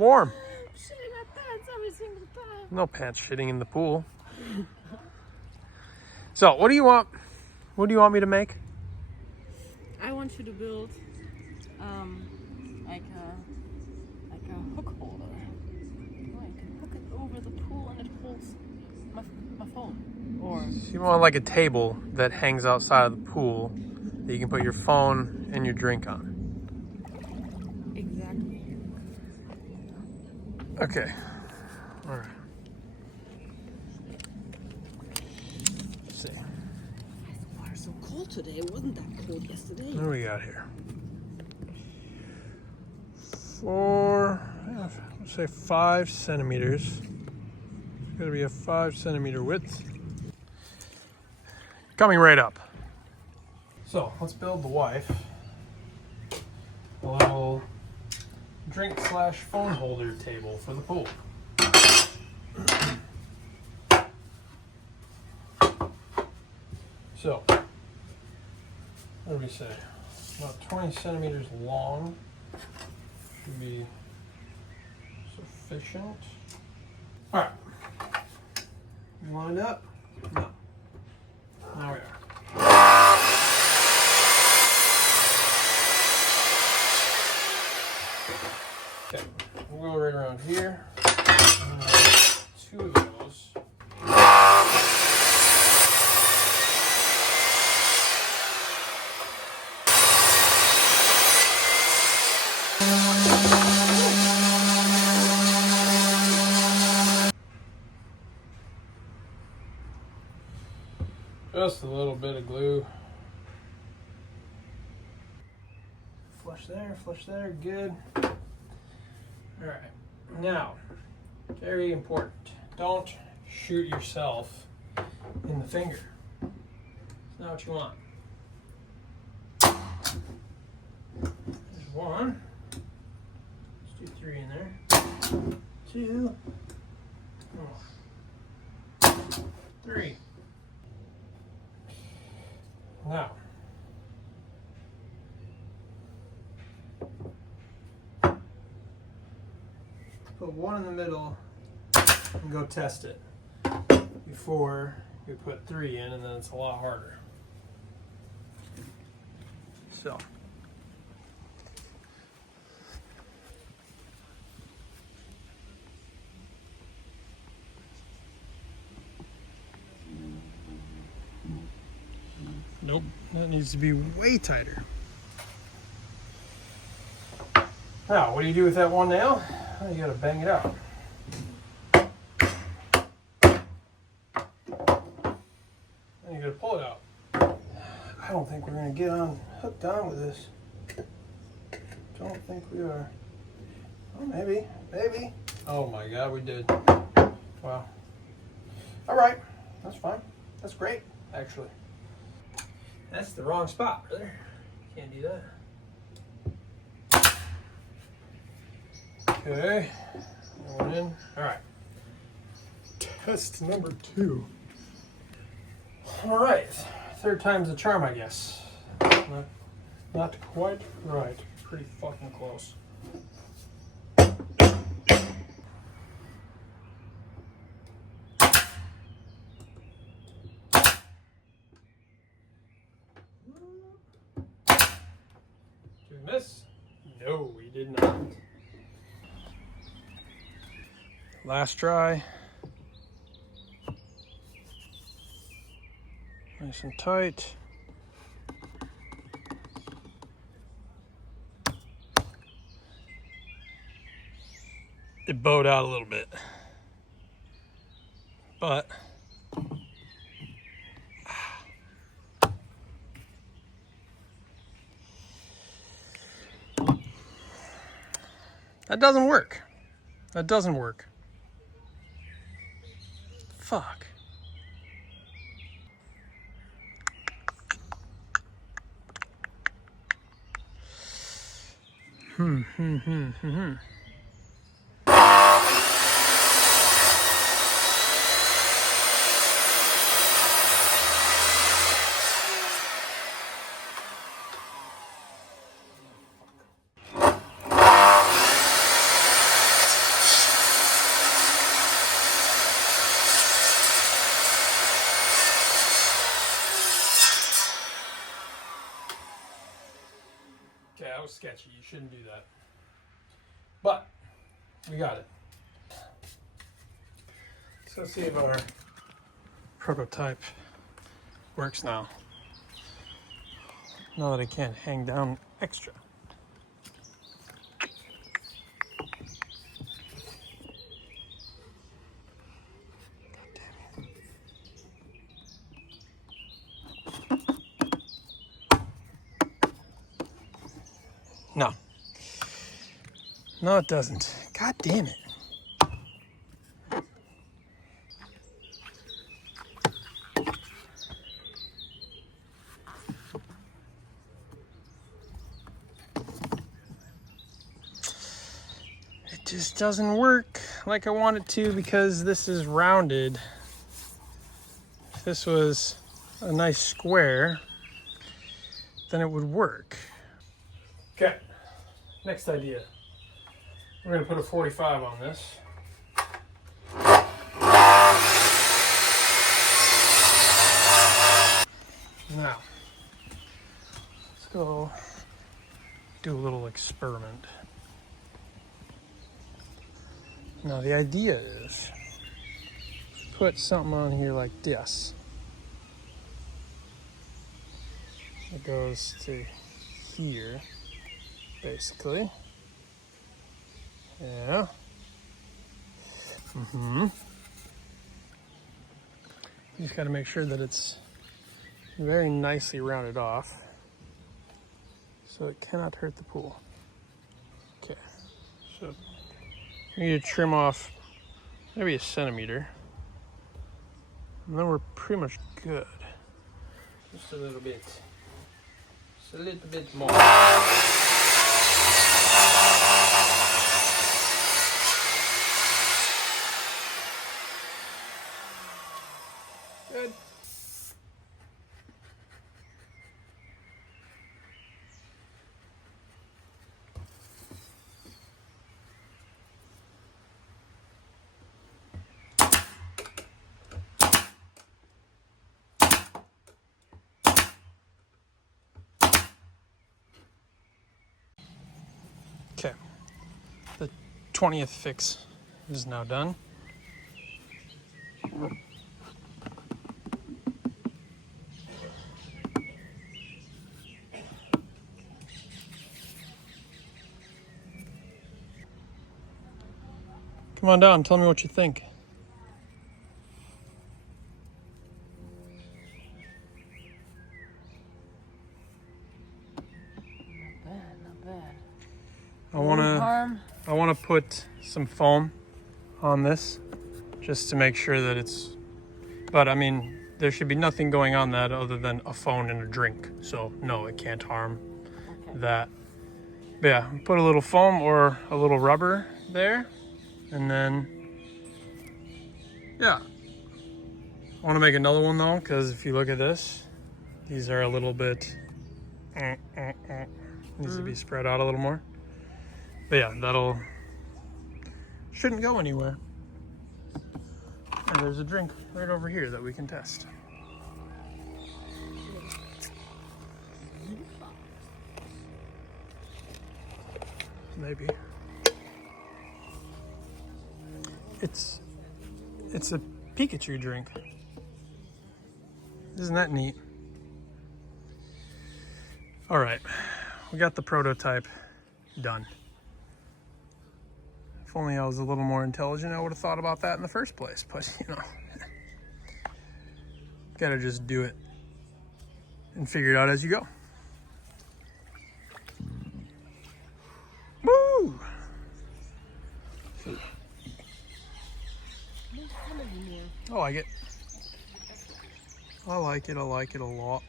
warm. I'm shitting my pants every single time. No pants shitting in the pool. So, what do you want? What do you want me to make? I want you to build like a hook holder. Oh, I can hook it over the pool and it holds my phone. Or So you want like a table that hangs outside of the pool that you can put your phone and your drink on. exactly. Okay. All right. Let's see. The water's so cold today. It wasn't that cold yesterday. What do we got here? Let's say 5 centimeters. It's gonna be a 5 centimeter width. Coming right up. So let's build the wife a little drink/phone holder table for the pool. So, what do we say? About 20 centimeters long should be sufficient. All right. You lined up? No. Now we are. Okay, we'll go right around here. 2 of those. Just a little bit of glue. Flush there, good. All right, now, very important, don't shoot yourself in the finger. It's not what you want. There's 1. Let's do 3 in there. 2. 3. Now, put 1 in the middle and go test it before you put 3 in, and then it's a lot harder. So. Nope, that needs to be way tighter. Now, what do you do with that 1 nail? Well, you gotta bang it out. Then you gotta pull it out. I don't think we're gonna get hooked on with this. Don't think we are. Oh, maybe. Oh my God, we did. Wow. All right, that's fine. That's great, actually. That's the wrong spot, brother. Can't do that. Okay. Going in. All right. Test number 2. All right. 3rd time's the charm, I guess. Not quite right. Pretty fucking close. Did we miss? No, we did not. Last try. Nice and tight. It bowed out a little bit, but that doesn't work. That doesn't work. Fuck. Okay, that was sketchy. You shouldn't do that. But we got it. So let's see if our prototype works now. Now that I can't hang down extra. No. No, it doesn't. God damn it. It just doesn't work like I want it to because this is rounded. If this was a nice square, then it would work. Okay, next idea. We're gonna put a 45 on this. Now, let's go do a little experiment. Now the idea is put something on here like this. It goes to here, basically. Yeah. You just got to make sure that it's very nicely rounded off so it cannot hurt the pool. Okay, so we need to trim off maybe 1 centimeter, and then we're pretty much good. Just a little bit. Just a little bit more. Good. Okay, the 20th fix is now done. Come on down, tell me what you think. Not bad. I wanna put some foam on this just to make sure that it's, but I mean, there should be nothing going on that other than a phone and a drink. So no, it can't harm that. But yeah, put a little foam or a little rubber there, and then, yeah. I wanna make another one though, because if you look at this, these are a little bit, needs to be spread out a little more. But yeah, shouldn't go anywhere. And there's a drink right over here that we can test. Maybe. It's a Pikachu drink. Isn't that neat? All right, we got the prototype done. If only I was a little more intelligent, I would have thought about that in the first place. But, you know, gotta just do it and figure it out as you go. Woo! I like it. I like it a lot.